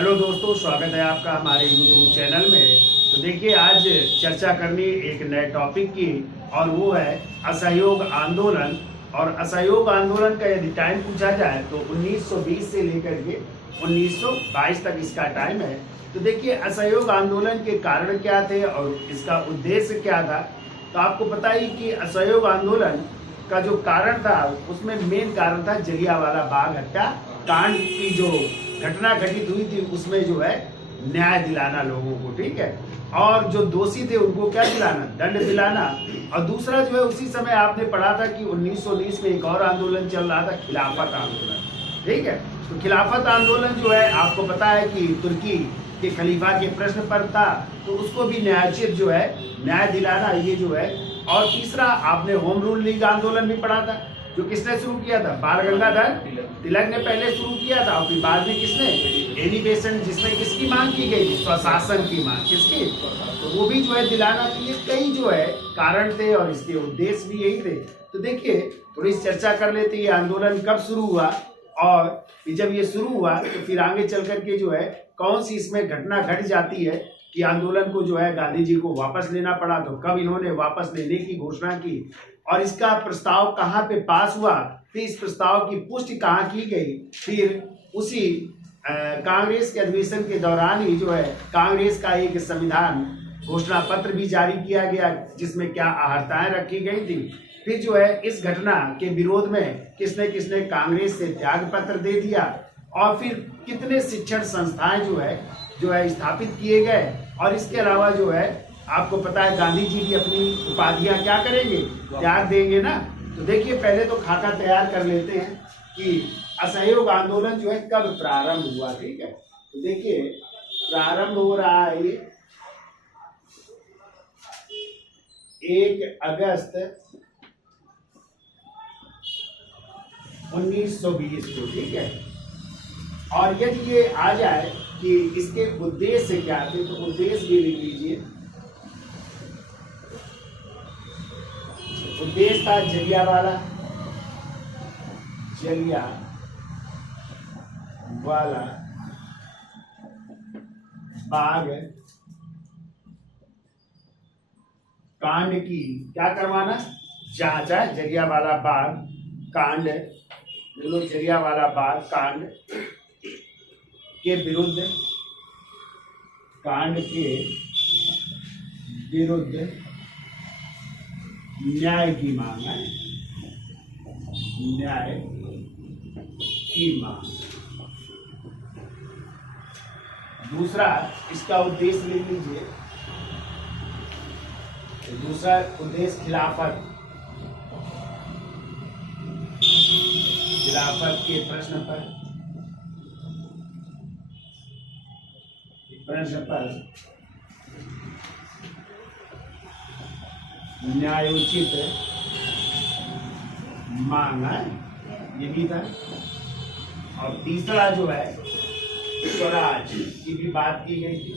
Hello दोस्तों, स्वागत है आपका हमारे YouTube चैनल में। तो देखिए, आज चर्चा करनी एक नए टॉपिक की, और वो है असहयोग आंदोलन। और असहयोग आंदोलन का यदि टाइम पूछा जाए तो 1920 से लेकर के 1922 तक इसका टाइम है। तो देखिए, असहयोग आंदोलन के कारण क्या थे और इसका उद्देश्य क्या था। तो आपको पता ही कि असहयोग आंदोलन का जो कारण था, उसमें मेन कारण था जलियांवाला बाग हत्या कांड की जो घटना घटित हुई थी, उसमें जो है न्याय दिलाना लोगों को, ठीक है। और जो दोषी थे उनको क्या दिलाना, दंड दिलाना। और दूसरा जो है, उसी समय आपने पढ़ा था कि 1919 में एक और आंदोलन चल रहा था, खिलाफत आंदोलन, ठीक है। तो खिलाफत आंदोलन जो है, आपको पता है कि तुर्की के खलीफा के प्रश्न पर था, तो उसको भी न्यायोचित जो है न्याय दिलाना, ये जो है। और तीसरा आपने होम रूल लीग आंदोलन भी पढ़ा था, जो किसने शुरू किया था, बाल गंगाधर तिलक ने पहले शुरू किया था। और फिर बाद में किसने, एनी बेसेंट, जिसमें किसकी मांग की गई थी, स्वशासन की मांग, किसकी, तो वो भी जो है दिलाना। तो ये कई जो है कारण थे और इसके उद्देश्य भी यही थे। तो देखिए, थोड़ी चर्चा कर लेते हैं, ये आंदोलन कब शुरू हुआ, और जब ये शुरू हुआ तो फिर आगे चल करके जो है कौन सी इसमें घटना घट जाती है कि आंदोलन को जो है गांधी जी को वापस लेना पड़ा। तो कब इन्होंने वापस लेने की घोषणा की, और इसका प्रस्ताव कहाँ पे पास हुआ, फिर इस प्रस्ताव की पुष्टि कहाँ की गई। फिर उसी कांग्रेस के अधिवेशन के दौरान ही जो है कांग्रेस का एक संविधान घोषणा पत्र भी जारी किया गया, जिसमें क्या आहर्ताएं रखी गई थी। फिर जो है इस घटना के विरोध में किसने किसने कांग्रेस से त्याग पत्र दे दिया, और फिर कितने शिक्षण संस्थाएं जो है स्थापित किए गए। और इसके अलावा जो है आपको पता है, गांधी जी भी अपनी उपाधियां क्या करेंगे, त्याग देंगे ना। तो देखिए, पहले तो खाका तैयार कर लेते हैं कि असहयोग आंदोलन जो है कब प्रारंभ हुआ, ठीक है। तो देखिए, प्रारंभ हो रहा है 1 अगस्त 1920 को, ठीक है। और यदि ये आ जाए कि इसके उद्देश्य क्या थे, तो उद्देश्य भी लिख लीजिए। उद्देश्य था जलियांवाला बाग कांड की क्या करवाना, जांच है। जलियांवाला बाग कांड, जलियांवाला बाग कांड के विरुद्ध, कांड के विरुद्ध न्याय की मांग है, न्याय की मांग। दूसरा इसका उद्देश्य लिख लीजिए। दूसरा उद्देश्य खिलाफत के प्रश्न पर न्यायोचित मांग है, ये भी था। और तीसरा जो है स्वराज की भी बात की गई थी,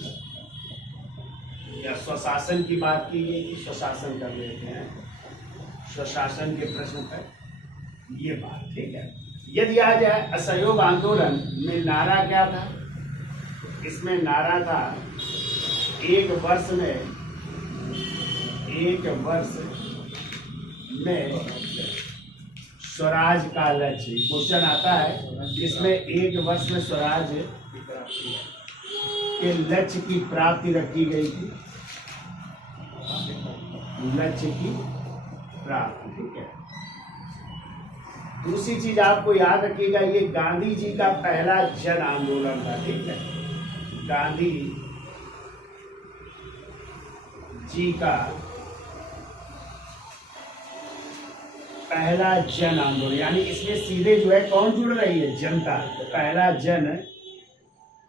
या स्वशासन की बात की गई थी। स्वशासन कर लेते हैं, स्वशासन के प्रश्न पर ये बात, ठीक है। यदि आ जाए असहयोग आंदोलन में नारा क्या था, इसमें नारा था एक वर्ष में स्वराज का लक्ष्य। क्वेश्चन आता है, इसमें 1 वर्ष में स्वराज के लक्ष्य की प्राप्ति रखी गई थी, लक्ष्य की प्राप्ति, ठीक है। दूसरी चीज आपको याद रखिएगा, ये गांधी जी का पहला जन आंदोलन था, ठीक है। गांधी जी का पहला जन आंदोलन, यानी इसमें सीधे जो है कौन जुड़ रही है, जनता। तो पहला जन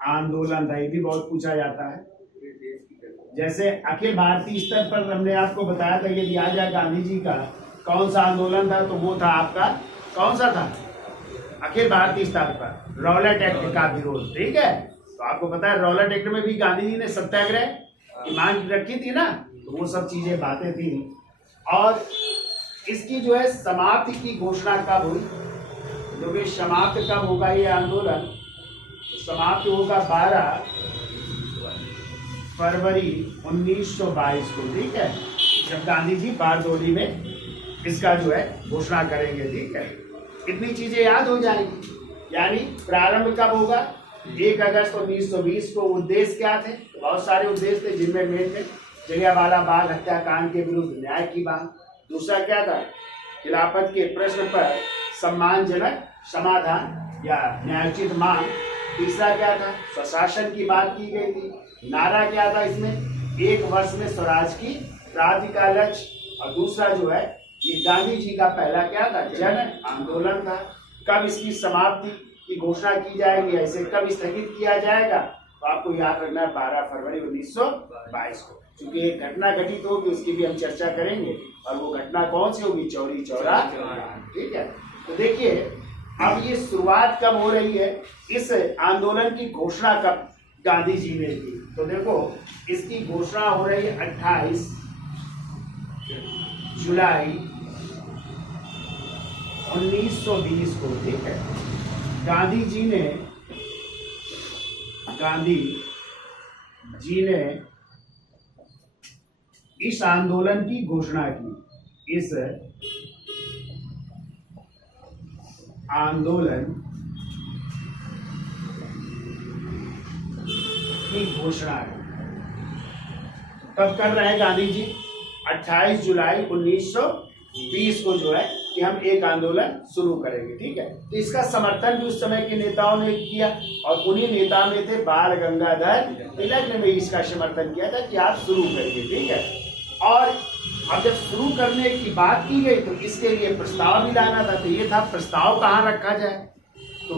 आंदोलन था, ये भी बहुत पूछा जाता है। जैसे अखिल भारतीय स्तर पर हमने आपको बताया था, यदि आ जाए गांधी जी का कौन सा आंदोलन था, तो वो था आपका कौन सा था, अखिल भारतीय स्तर पर रॉलेट एक्ट का विरोध, ठीक है। तो आपको पता है, रॉलेट एक्ट में भी गांधी जी ने सत्याग्रह की मांग रखी थी ना, तो वो सब चीजें बातें थी। और इसकी जो है समाप्ति की घोषणा कब हुई, जो कि समाप्त कब होगा ये आंदोलन, समाप्त होगा 12 फरवरी 1922 को, ठीक है, जब गांधी जी बारदोली में इसका जो है घोषणा करेंगे, ठीक है। इतनी चीजें याद हो जाएंगी। यानी प्रारंभ कब होगा? 1 अगस्त 1920 को। उद्देश्य क्या थे? बहुत सारे उद्देश्य थे, जिनमें मेन थे जलियांवाला बाग हत्याकांड के विरुद्ध न्याय की मांग। दूसरा क्या था? खिलाफत के प्रश्न पर सम्मानजनक समाधान या न्यायोचित मांग। तीसरा क्या था? स्वशासन की बात की गई थी। नारा क्या था इसमें? 1 वर्ष में स्वराज की प्राप्ति का लक्ष्य। और दूसरा जो है ये गांधी जी का पहला क्या था? जन आंदोलन था। कब इसकी समाप्ति की घोषणा की जाएगी, ऐसे कब स्थगित किया जाएगा? तो आपको याद रखना है 12 फरवरी 1922 को। क्योंकि एक घटना घटित होगी, उसकी भी हम चर्चा करेंगे। और वो घटना कौन सी होगी? चौरी चौरा, ठीक है। तो देखिए अब ये शुरुआत कब हो रही है, इस आंदोलन की घोषणा कब गांधी जी ने की? तो देखो इसकी घोषणा हो रही है 28 जुलाई 1920 को, ठीक है। गांधी जी ने इस आंदोलन की घोषणा की। इस आंदोलन की घोषणा कब कर रहे हैं गांधी जी? 28 जुलाई 1920 को जो है कि हम एक आंदोलन शुरू करेंगे, ठीक है। तो इसका समर्थन भी उस समय के नेताओं ने किया और उन्हीं नेताओं में थे बाल गंगाधर तिलक ने भी इसका समर्थन किया था कि आप शुरू करिए, ठीक है। और अब जब शुरू करने की बात की गई तो इसके लिए प्रस्ताव भी लाना था। तो ये था प्रस्ताव कहाँ रखा जाए? तो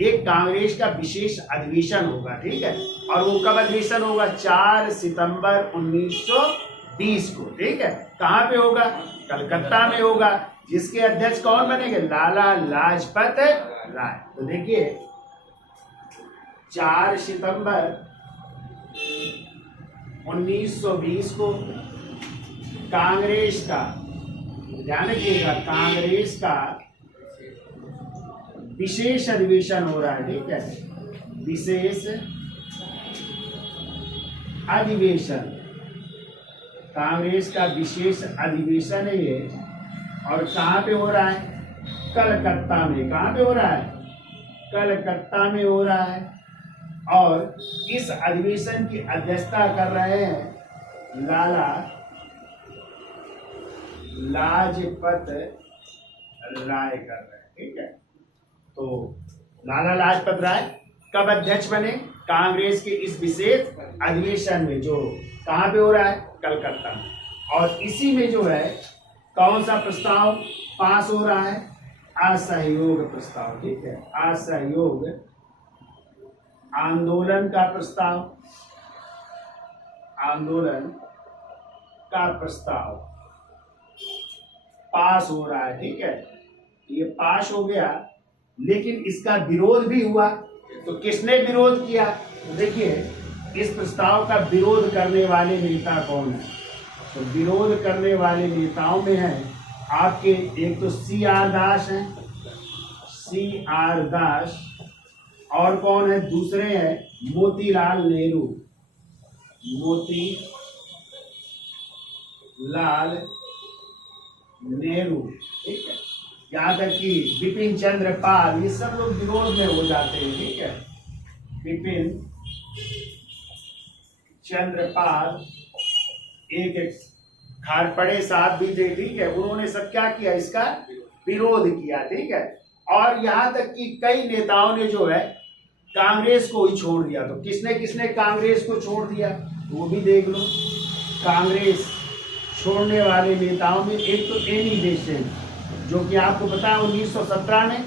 एक कांग्रेस का विशेष अधिवेशन होगा, ठीक है। और वो कब अधिवेशन होगा? 4 सितंबर 1920 को, ठीक है। कहाँ पे होगा? कलकत्ता में होगा। जिसके अध्यक्ष कौन बनेंगे? लाला लाजपत राय। तो देखिए 4 सितंबर 1920 को कांग्रेस का, ध्यान रखिएगा, कांग्रेस का विशेष अधिवेशन हो रहा है, ठीक है। विशेष अधिवेशन, कांग्रेस का विशेष अधिवेशन है ये। और कहाँ पे हो रहा है? कलकत्ता में। कहाँ पे हो रहा है? कलकत्ता में हो रहा है। और इस अधिवेशन की अध्यक्षता कर रहे हैं लाला लाजपत राय कर रहे हैं, ठीक है। तो लाला लाजपत राय कब अध्यक्ष बने? कांग्रेस के इस विशेष अधिवेशन में, जो कहाँ पे हो रहा है? कलकत्ता में। और इसी में जो है कौन सा प्रस्ताव पास हो रहा है? असहयोग प्रस्ताव, ठीक है। असहयोग आंदोलन का प्रस्ताव, आंदोलन का प्रस्ताव पास हो रहा है, ठीक है। ये पास हो गया, लेकिन इसका विरोध भी हुआ। तो किसने विरोध किया? तो देखिए इस प्रस्ताव का विरोध करने वाले नेता कौन है? तो विरोध करने वाले नेताओं में है आपके, एक तो CR दास हैं, CR दास। और कौन है? दूसरे हैं मोतीलाल नेहरू, मोतीलाल नेहरू, ठीक है। यहाँ तक कि बिपिन चंद्र पाल, ये सब लोग विरोध में हो जाते हैं, ठीक है। बिपिन चंद्र पाल, एक खारपड़े साहब भी थे, ठीक है। उन्होंने सब क्या किया? इसका विरोध किया, ठीक है। और यहाँ तक कि कई नेताओं ने जो है कांग्रेस को ही छोड़ दिया। तो किसने किसने कांग्रेस को छोड़ दिया वो भी देख लो। कांग्रेस छोड़ने वाले नेताओं में एक तो एनी बेसेंट, जो कि आपको पता है 1917 में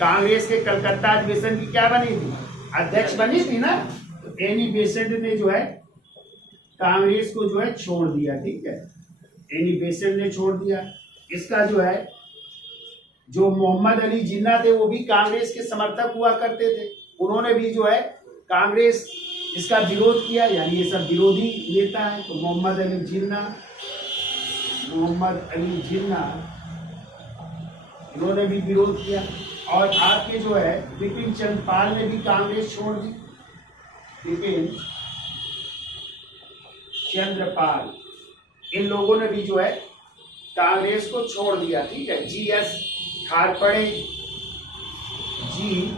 कांग्रेस के कलकत्ता अधिवेशन की क्या बनी थी? अध्यक्ष बनी थी ना। तो एनी बेसेंट ने जो है कांग्रेस को जो है छोड़ दिया, ठीक है। एनी बेसेंट ने छोड़ दिया। इसका जो है जो मोहम्मद अली जिन्ना थे वो भी कांग्रेस के समर्थक हुआ करते थे। उन्होंने भी जो है कांग्रेस इसका विरोध किया। यानी ये सब विरोधी नेता है। तो मोहम्मद अली जिन्ना इन्होंने भी विरोध किया। और आपके जो है बिपिन चंद्र पाल ने भी कांग्रेस छोड़ दी। बिपिन चंद्र पाल, इन लोगों ने भी जो है कांग्रेस को छोड़ दिया। ठीक है, GS खारपड़े, GS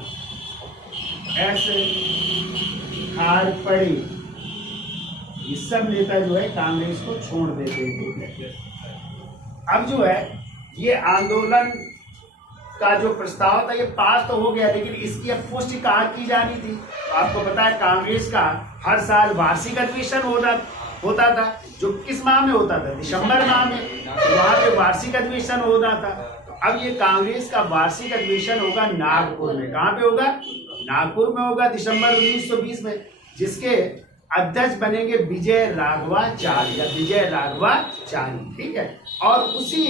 खारपड़े, ये सब नेता जो है कांग्रेस को छोड़ देते थे। अब जो है ये आंदोलन का जो प्रस्ताव था ये पास तो हो गया, लेकिन इसकी अब पुष्टि कहाँ की जानी थी। तो आपको पता है कांग्रेस का हर साल वार्षिक अधिवेशन होता था, जो किस माह में होता था, दिसंबर माह में। तो वहां पे वार्षिक अधिवेशन होना था। तो अब ये कांग्रेस का वार्षिक अधिवेशन होगा नागपुर में। कहाँ पे होगा? नागपुर में होगा, दिसंबर 1920 में, जिसके अध्यक्ष बनेंगे विजय राघवाचार्य या विजय राघवाचार्य। ठीक है, और उसी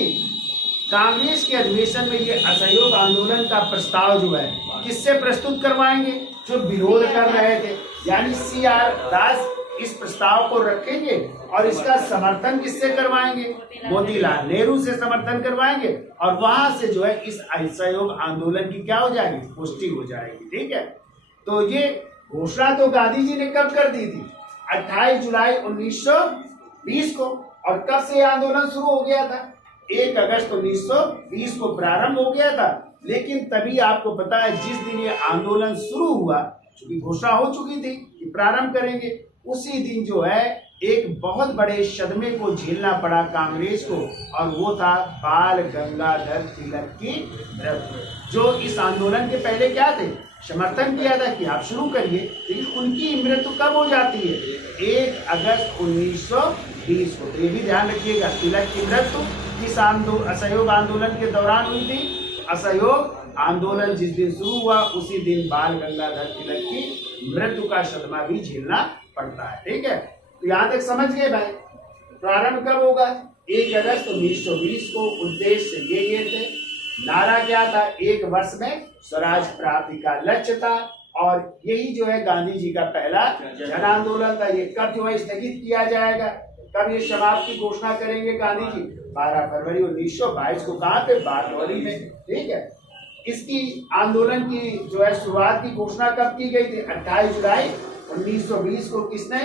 कांग्रेस के अधिवेशन में ये असहयोग आंदोलन का प्रस्ताव जो है किससे प्रस्तुत करवाएंगे? जो विरोध कर रहे थे, यानी CR दास इस प्रस्ताव को रखेंगे और इसका समर्थन किससे करवाएंगे? मोतीलाल नेहरू से समर्थन करवाएंगे, और वहां से जो है इस असहयोग आंदोलन की क्या हो जाएगी? पुष्टि हो जाएगी। ठीक है, तो ये घोषणा तो गांधी जी ने कब कर दी थी? 28 जुलाई 1920 को। और कब से आंदोलन शुरू हो गया था? 1 अगस्त 1920 को प्रारंभ हो गया था। लेकिन तभी आपको पता है जिस दिन ये आंदोलन शुरू हुआ, चूंकि घोषणा हो चुकी थी कि प्रारंभ करेंगे, उसी दिन जो है एक बहुत बड़े सदमे को झेलना पड़ा कांग्रेस को, और वो था बाल गंगाधर तिलक की मृत्यु। जो इस आंदोलन के पहले क्या थे? समर्थन किया था कि आप शुरू करिए, लेकिन उनकी मृत्यु कब हो जाती है? 1 अगस्त 1920 को। तो ये भी ध्यान रखिएगा, तिलक की मृत्यु किस असहयोग आंदोलन के दौरान हुई थी? असहयोग आंदोलन जिस दिन शुरू हुआ उसी दिन बाल गंगाधर तिलक की मृत्यु का सदमा भी झेलना पड़ता है। ठीक है, तो यहाँ तक समझ गए भाई। प्रारंभ कब होगा? 1 अगस्त 1920 को। उद्देश्य ये थे, नारा क्या था? 1 वर्ष में स्वराज प्राप्ति का लक्ष्य था, और यही जो है गांधी जी का पहला जन आंदोलन था। ये कब जो है स्थगित किया जाएगा? कब ये समाप्त की घोषणा करेंगे गांधी जी? 12 फरवरी 1922 को। कहाँ पे? बारडोली में। ठीक है, इसकी आंदोलन की जो है शुरुआत की घोषणा कब की गई थी? 28 जुलाई 1920 को। किसने?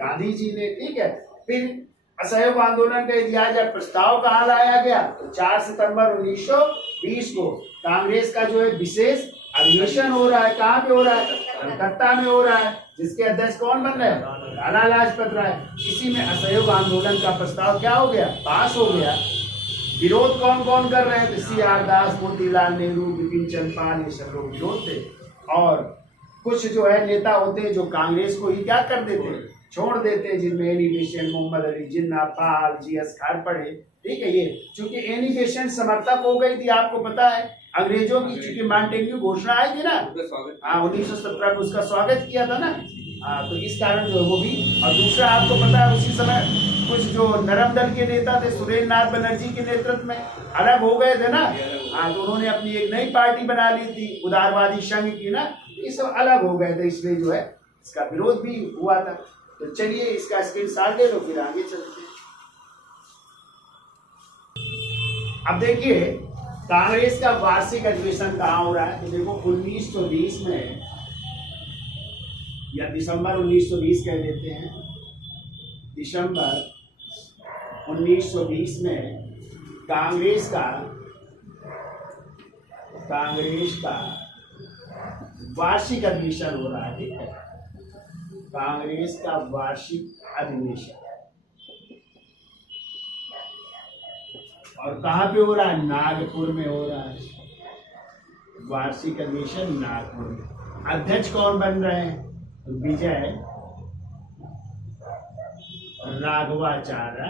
गांधी जी ने। ठीक है, फिर असहयोग आंदोलन का इतिहास या प्रस्ताव कहाँ लाया गया? तो 4 सितंबर 1920 को कांग्रेस का जो है विशेष अधिवेशन हो रहा है। कहाँ पे हो रहा है? कलकत्ता में हो रहा है, जिसके अध्यक्ष कौन बन रहे हैं? लाला लाजपत राय। इसी में असहयोग आंदोलन का प्रस्ताव क्या हो गया? पास हो गया। विरोध कौन कौन कर रहे थे? CR दास, मोतीलाल नेहरू, बिपिन चंद्र पाल, ये सब लोग विरोध थे। और कुछ जो है नेता होते जो कांग्रेस को ही क्या कर देते? छोड़ देते, जिनमें एनी बेसेंट, मोहम्मद अली जिन्ना, पाल, GS खारपड़े। ठीक है, ये चूंकि एनी बेसेंट समर्थक हो गई थी, आपको पता है अंग्रेजों की, चूंकि मॉन्टेग्यू घोषणा आई थी ना, 1917 में उसका स्वागत किया था ना। तो इस कारण जो है वो भी। और दूसरा आपको पता है उसी समय कुछ जो नरम दल के नेता थे सुरेंद्र नाथ बनर्जी के नेतृत्व में, अलग हो गए थे ना। तो उन्होंने अपनी एक नई पार्टी बना ली थी, उदारवादी संघ की ना। ये सब अलग हो गए थे, इसलिए जो है इसका विरोध भी हुआ था। तो चलिए इसका स्क्रीनशॉट ले लो, फिर आगे चलते हैं। अब देखिए कांग्रेस का वार्षिक अधिवेशन कहाँ हो रहा है? तो देखो 1920 में, या दिसंबर 1920 कह देते हैं, दिसंबर 1920 में कांग्रेस का वार्षिक अधिवेशन हो रहा है। ठीक है, कांग्रेस का वार्षिक अधिवेशन, और कहाँ पे हो रहा है? नागपुर में हो रहा है वार्षिक अधिवेशन, नागपुर में। अध्यक्ष कौन बन रहे हैं? तो विजय राघवाचार्य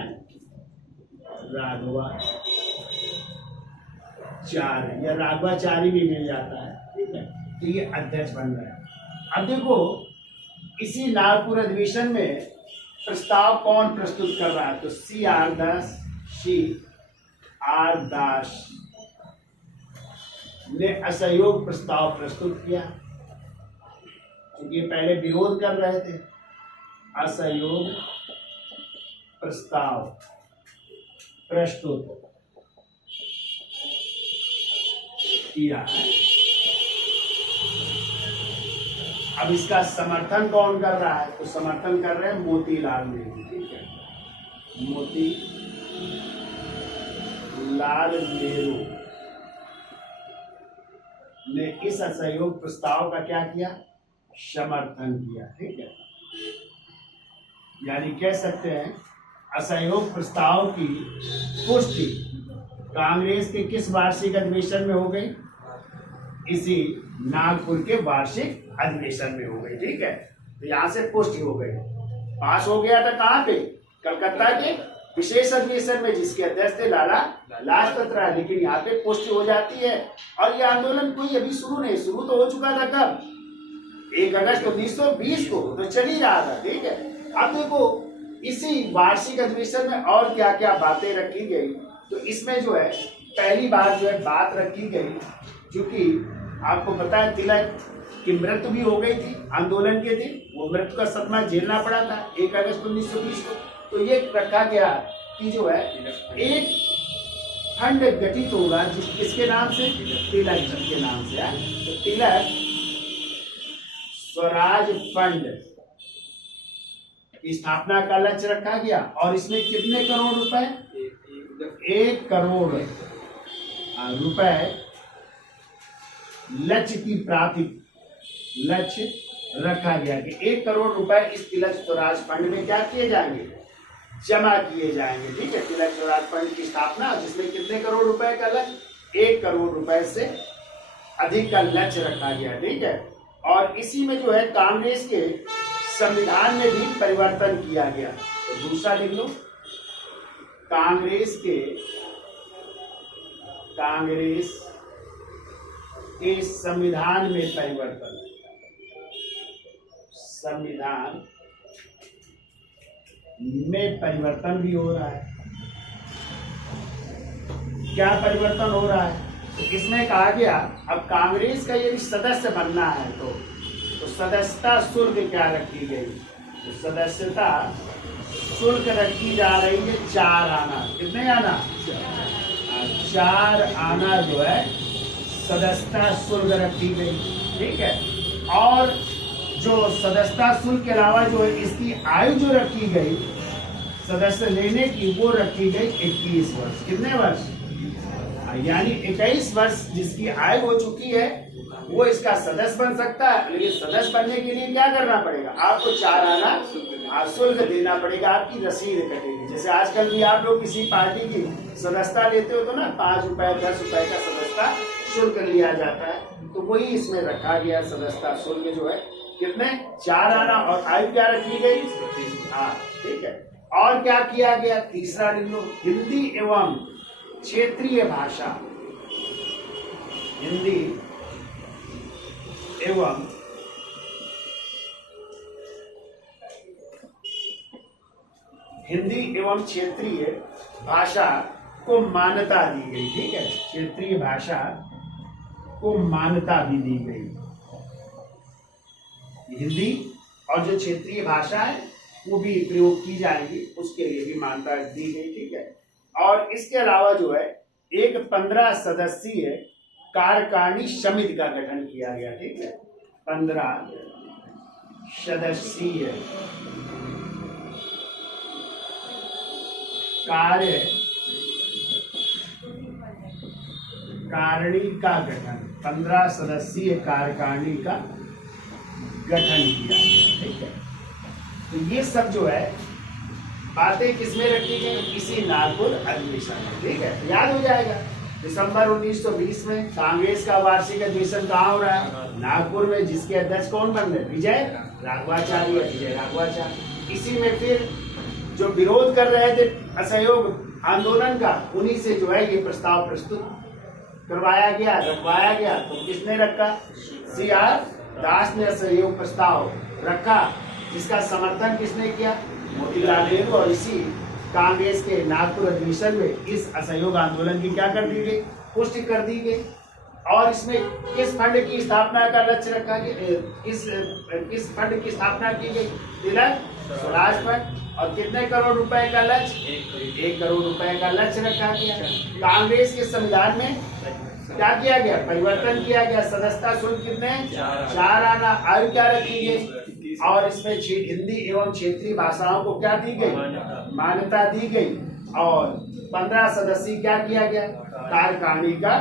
या राघवाचार्य भी मिल जाता है। ठीक है, तो ये अध्यक्ष बन रहे हैं। अब देखो इसी नागपुर अधिवेशन में प्रस्ताव कौन प्रस्तुत कर रहा है? तो CR दास ने असहयोग प्रस्ताव प्रस्तुत किया, क्योंकि पहले विरोध कर रहे थे। असहयोग प्रस्ताव प्रस्तुत किया है। अब इसका समर्थन कौन कर रहा है? तो समर्थन कर रहे हैं मोतीलाल नेहरू, ठीक है, मोतीलाल नेहरू ने इस असहयोग प्रस्ताव का क्या किया? समर्थन किया, ठीक है। यानी कह सकते हैं असहयोग प्रस्ताव की पुष्टि कांग्रेस के किस वार्षिक अधिवेशन में हो गई? इसी नागपुर के वार्षिक अधिवेशन में हो गई, ठीक है। तो यहाँ से पुष्टि हो गई, पास हो गया था कहाँ पे? कलकत्ता के विशेष अधिवेशन में, जिसके अध्यक्ष थे लाला लाजपत राय। लेकिन यहाँ पे पुष्टि हो जाती है और ये आंदोलन कोई अभी शुरू नहीं, शुरू तो हो चुका था कब? 1 अगस्त 1920 को, तो चल ही रहा था, ठीक है। अब देखो इसी वार्षिक अधिवेशन में और क्या क्या बातें रखी गई। तो इसमें जो है पहली बार जो है बात रखी गई, क्योंकि आपको पता है तिलक की मृत्यु भी हो गई थी आंदोलन के दिन, वो मृत्यु का सदमा झेलना पड़ा था 1 अगस्त 1920 को। तो ये रखा गया कि जो है एक फंड गठित होगा किसके नाम से? तिलक जी के नाम से। तो तिलक स्वराज फंड की स्थापना का लक्ष्य रखा गया और इसमें कितने करोड़ रुपए? 1 करोड़ रुपए लक्ष्य की प्राप्ति लक्ष्य रखा गया कि 1 करोड़ रुपए इस तिलक स्वराज फंड में क्या किए जाएंगे? जमा किए जाएंगे, ठीक है। तिलक स्वराज फंड की स्थापना, जिसमें कितने करोड़ रुपए का लक्ष्य? 1 करोड़ रुपए से अधिक का लक्ष्य रखा गया, ठीक है। और इसी में जो है कांग्रेस के संविधान में भी परिवर्तन किया गया। तो दूसरा लिख लो, कांग्रेस के संविधान में परिवर्तन। संविधान में परिवर्तन भी हो रहा है। क्या परिवर्तन हो रहा है? तो इसमें कहा गया अब कांग्रेस का यदि सदस्य बनना है तो सदस्यता शुल्क क्या रखी गई? तो सदस्यता शुल्क रखी जा रही है 4 आना। कितने आना? 4 आना जो है सदस्यता शुल्क रखी गई, ठीक है। और जो सदस्यता शुल्क के अलावा जो है इसकी आयु जो रखी गई सदस्य लेने की, वो रखी गई 21 वर्ष। कितने वर्ष? यानी 21 वर्ष जिसकी आयु हो चुकी है वो इसका सदस्य बन सकता है। लेकिन सदस्य बनने के लिए क्या करना पड़ेगा? आपको 4 आना शुल्क देना पड़ेगा, आपकी रसीद कटेगी। जैसे आजकल भी आप लोग किसी पार्टी की सदस्यता लेते हो तो ना 5 रुपए 10 रुपए का सदस्यता शुल्क लिया जाता है, तो वही इसमें रखा गया सदस्यता शुल्क जो है कितने? 4 आना। और आयु क्या रखी गई? हाँ, ठीक है। और क्या किया गया? तीसरा लिख लो, हिंदी एवं क्षेत्रीय भाषा। हिंदी एवं क्षेत्रीय भाषा को मान्यता दी गई, ठीक है। क्षेत्रीय भाषा को मान्यता भी दी गई। हिंदी और जो क्षेत्रीय भाषा है वो भी प्रयोग की जाएगी, उसके लिए भी मान्यता दी गई, ठीक है। और इसके अलावा जो है एक 15 सदस्यीय कार्यकारिणी समिति का गठन किया गया, ठीक है। 15 सदस्यीय कार्यकारिणी का गठन, 15 सदस्यीय कार्यकारिणी का गठन किया गया, ठीक है। तो ये सब जो है बातें किसमें रखी गई? इसी नागपुर अधिवेशन में, ठीक है। याद हो जाएगा दिसंबर 1920 में कांग्रेस का वार्षिक अधिवेशन कहाँ हो रहा है? नागपुर में, जिसके अध्यक्ष कौन बन रहे? विजय राघवाचार्य। इसी में फिर जो विरोध कर रहे थे असहयोग आंदोलन का, उन्हीं से जो है ये प्रस्ताव प्रस्तुत करवाया गया, रखवाया गया। तो किसने रखा? CR दास ने असहयोग प्रस्ताव रखा, जिसका समर्थन किसने किया? मोतीलाल नेहरू। और इसी कांग्रेस के नागपुर अधिवेशन में इस असहयोग आंदोलन की क्या कर दी गई? पुष्टि कर दी गई। और इसमें किस फंड की स्थापना का लक्ष्य रखा गया? किस फंड की स्थापना की गई? तिलक स्वराज फंड। और कितने करोड़ रुपए का लक्ष्य? 1 करोड़ रुपए का लक्ष्य रखा गया। कांग्रेस के संविधान में क्या किया गया, परिवर्तन किया गया। सदस्यता शुल्क कितने, 4 आना। आयु क्या रखी गई, और इसमें हिंदी एवं क्षेत्रीय भाषाओं को क्या दी गई, मान्यता दी गई। और 15 सदस्यीय क्या किया गया, कार्यकारिणी का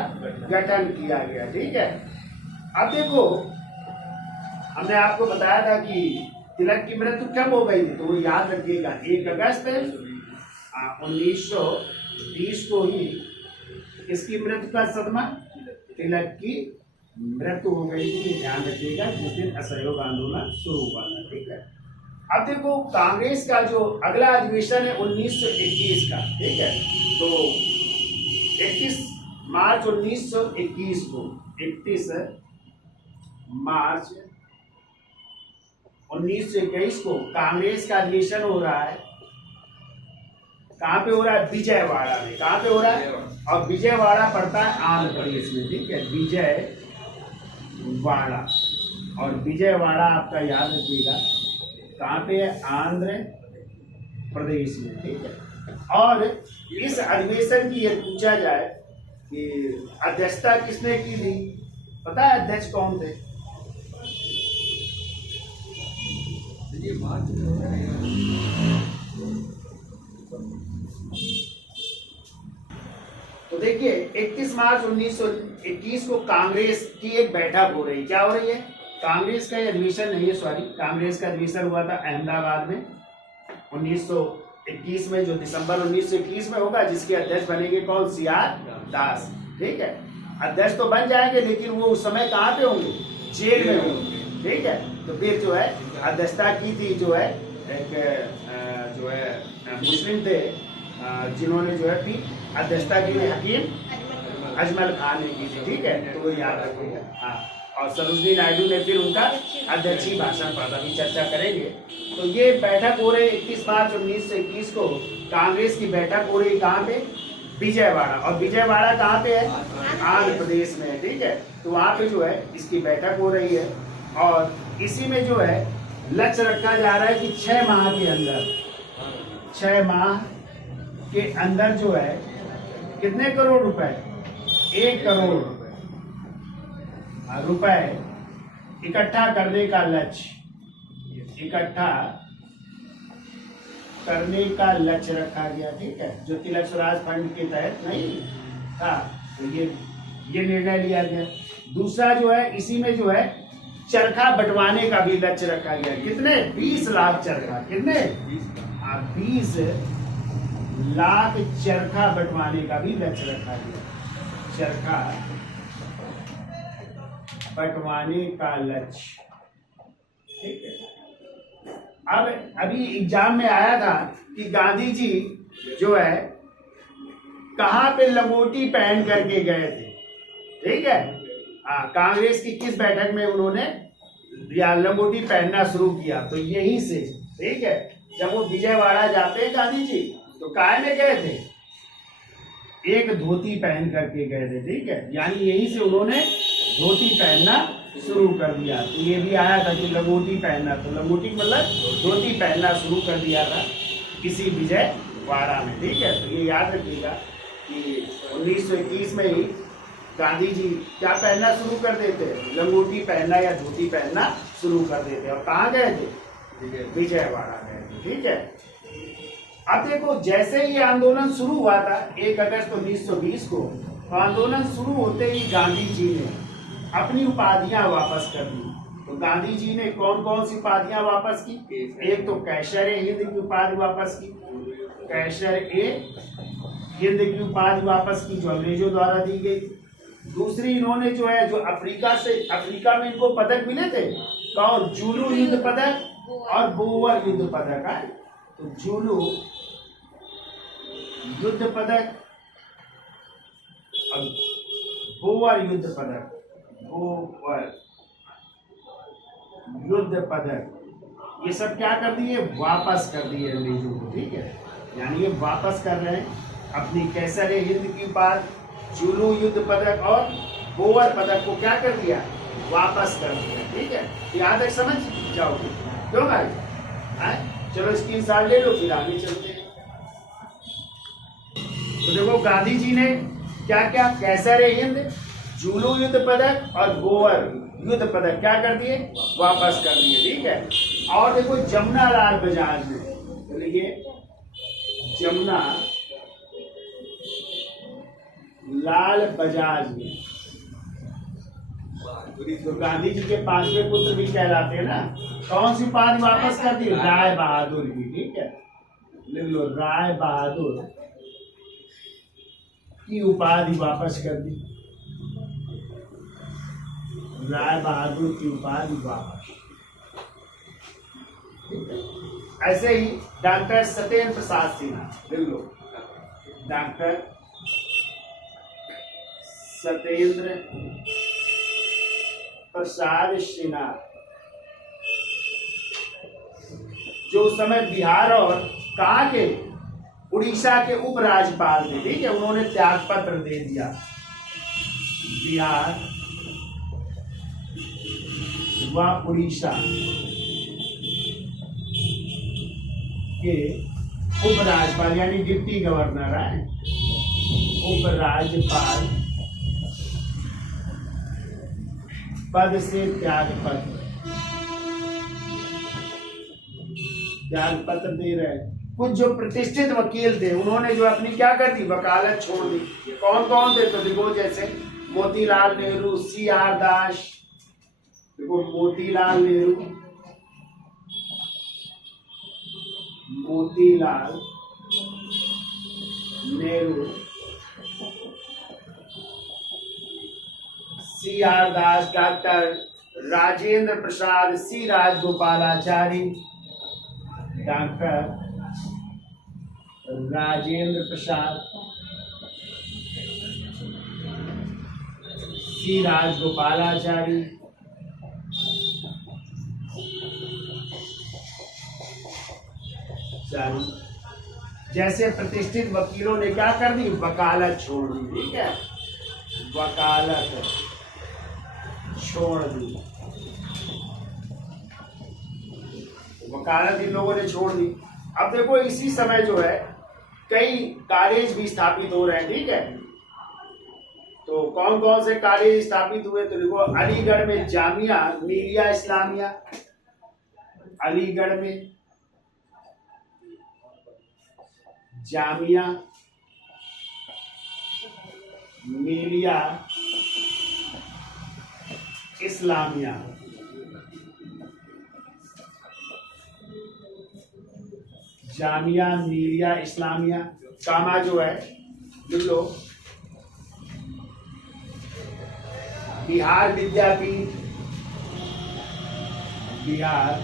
गठन किया गया। ठीक है। अब देखो, हमने आपको बताया था कि तिलक की मृत्यु कब हो गई थी, तो वो याद रखिएगा 1 अगस्त 1920 को ही इसकी मृत्यु का सदमा, तिलक की मृत्यु हो गई थी। ध्यान रखिएगा, जिस दिन असहयोग आंदोलन शुरू हुआ था। ठीक है। अब देखो, कांग्रेस का जो अगला अधिवेशन है 1921 का, ठीक है, तो 31 मार्च 1921 को, 31 मार्च 1921 को कांग्रेस का अधिवेशन हो रहा है। कहाँ पे हो रहा है, विजयवाड़ा में। कहाँ पे हो रहा है, और विजयवाड़ा पड़ता है आंध्र प्रदेश में। ठीक है, विजयवाड़ा, और विजयवाड़ा आपका याद रखिएगा कहाँ पे है, आंध्र प्रदेश में। ठीक है। और इस अधिवेशन की यदि पूछा जाए कि अध्यक्षता किसने की थी, पता है अध्यक्ष कौन थे? तो देखिए, 31 मार्च 1921 को कांग्रेस की एक बैठक हो रही। क्या हो रही है, कांग्रेस का अधिवेशन नहीं है, सॉरी, कांग्रेस का अधिवेशन हुआ था अहमदाबाद में 1921 में, जो दिसंबर 1921 में होगा, जिसके अध्यक्ष बनेंगे कौन, CR दास। ठीक है। अध्यक्ष तो बन जाएंगे, लेकिन वो उस समय कहाँ पे होंगे, जेल में होंगे। ठीक है। तो फिर जो है अध्यक्षता की थी जो है एक जो है मुस्लिम थे, जिन्होंने जो है भी अध्यक्षता की हकीम अजमल खान ने की थी। ठीक है, तो याद रखिएगा। हाँ, और सरोजनी नायडू ने फिर उनका अध्यक्षीय भाषण पढ़ा, अभी चर्चा करेंगे। तो ये बैठक हो रही 31 मार्च 1921 को, कांग्रेस की बैठक हो रही कहाँ पे, विजयवाड़ा। और विजयवाड़ा कहाँ पे है, आंध्र प्रदेश में है। ठीक है। तो वहाँ पे जो है इसकी बैठक हो रही है, और इसी में जो है लक्ष्य रखा जा रहा है कि 6 माह के अंदर, 6 माह के अंदर जो है कितने करोड़ रुपए, 1 करोड़ रुपए इकट्ठा करने का लक्ष्य, इकट्ठा करने का लक्ष्य रखा गया। ठीक है, जो तिलक स्वराज फंड के तहत नहीं था, तो ये निर्णय लिया गया। दूसरा जो है, इसी में जो है चरखा बंटवाने का भी लक्ष्य रखा गया। कितने, 20 लाख चरखा, कितने, 20 लाख चरखा बंटवाने का भी लक्ष्य रखा गया। चरखा बंटवाने का लक्ष्य। ठीक है। अब अभी एग्जाम में आया था कि गांधी जी जो है कहाँ पे लंगोटी पहन करके गए थे। ठीक है। कांग्रेस की किस बैठक में उन्होंने लंगोटी पहनना शुरू किया, तो यहीं से। ठीक है। जब वो विजयवाड़ा जाते हैं गांधी जी, तो काय में गए थे, एक धोती पहन करके गए थे। ठीक है, यानी यहीं से उन्होंने धोती पहनना शुरू कर दिया। तो ये भी आया था कि लंगोटी पहनना, तो लंगोटी मतलब धोती पहनना शुरू कर दिया था किसी विजयवाड़ा में। ठीक है। तो ये याद रखिएगा कि 1921 में ही गांधी जी क्या पहनना शुरू कर देते, लंगोटी पहनना या धोती पहनना शुरू कर देते। और कहाँ गए थे, विजयवाड़ा गए थे। ठीक है। अब देखो, जैसे ही आंदोलन शुरू हुआ था 1 अगस्त 1920 को, तो आंदोलन शुरू होते ही गांधी जी ने अपनी उपाधियां वापस कर दी। तो गांधी जी ने कौन कौन सी उपाधियां वापस की, एक तो कैसर-ए-हिंद की उपाधि वापस की, कैसर-ए-हिंद की उपाधि वापस की, जो अंग्रेजों द्वारा दी गई। दूसरी इन्होंने जो है, जो अफ्रीका में इनको पदक मिले थे, कौन, जुलू युद्ध पदक और बोअर युद्ध पदक है। तो जुलू युद्ध पदक और बोअर युद्ध पदक, बोअर युद्ध पदक, ये सब क्या कर दिए, वापस कर दिए अंग्रेजों को। ठीक है, यानी ये वापस कर रहे हैं अपनी कैसर-ए-हिंद की उपाधि, जुलू युद्ध पदक और बोअर पदक को क्या कर दिया, वापस कर दिया। ठीक है, यहाँ तक समझ जाओगे क्यों भाई? चलो स्क्रीनशॉट ले लो, फिर आगे चलते हैं। तो देखो, गांधी जी ने क्या क्या, कैसर-ए-हिंद जुलू युद्ध पदक और गोवर युद्ध पदक क्या कर दिए, वापस कर दिए। ठीक है। और देखो जमुना लाल बजाज ने, तो लिखिए जमुना लाल बजाज ने, तो गांधी जी के पांचवें पुत्र भी कहलाते हैं ना। कौन सी उपाधि वापस कर दी, राय बहादुर की। ठीक है, लिख लो राय बहादुर की उपाधि वापस कर दी, राय बहादुर की उपाधि वापस। ऐसे ही डॉक्टर सत्येंद्र प्रसाद सिन्हा, लिख लो डॉक्टर सत्येंद्र प्रसाद सिन्हा, जो उस समय बिहार और कहाँ के, उड़ीसा के उपराज्यपाल थे। ठीक है, उन्होंने त्याग पत्र दे दिया। बिहार व उड़ीसा के उपराज्यपाल यानी डिप्टी गवर्नर है, उपराज्यपाल पद से त्याग पत्र दे रहे हैं। कुछ जो प्रतिष्ठित वकील थे उन्होंने जो अपनी क्या कर दी, वकालत छोड़ दी। कौन कौन थे, तो देखो जैसे मोतीलाल नेहरू, CR दास, देखो मोतीलाल नेहरू, मोतीलाल नेहरू, CR दास, doctor Rajendra Prasad, C Rajagopalachari, doctor Rajendra Prasad, C Rajagopalachari, जैसे प्रतिष्ठित वकीलों ने क्या कर दी, वकालत छोड़ दी। ठीक है, वकालत छोड़ दी, वकालत इन लोगों ने छोड़ दी। अब देखो इसी समय जो है कई कॉलेज भी स्थापित हो रहे हैं। ठीक है, तो कौन कौन से कॉलेज स्थापित हुए, तो देखो अलीगढ़ में जामिया मिलिया इस्लामिया, अलीगढ़ में जामिया मिलिया इस्लामिया, जामिया मिलिया इस्लामिया। कामा जो है लिख लो बिहार विद्यापीठ, बिहार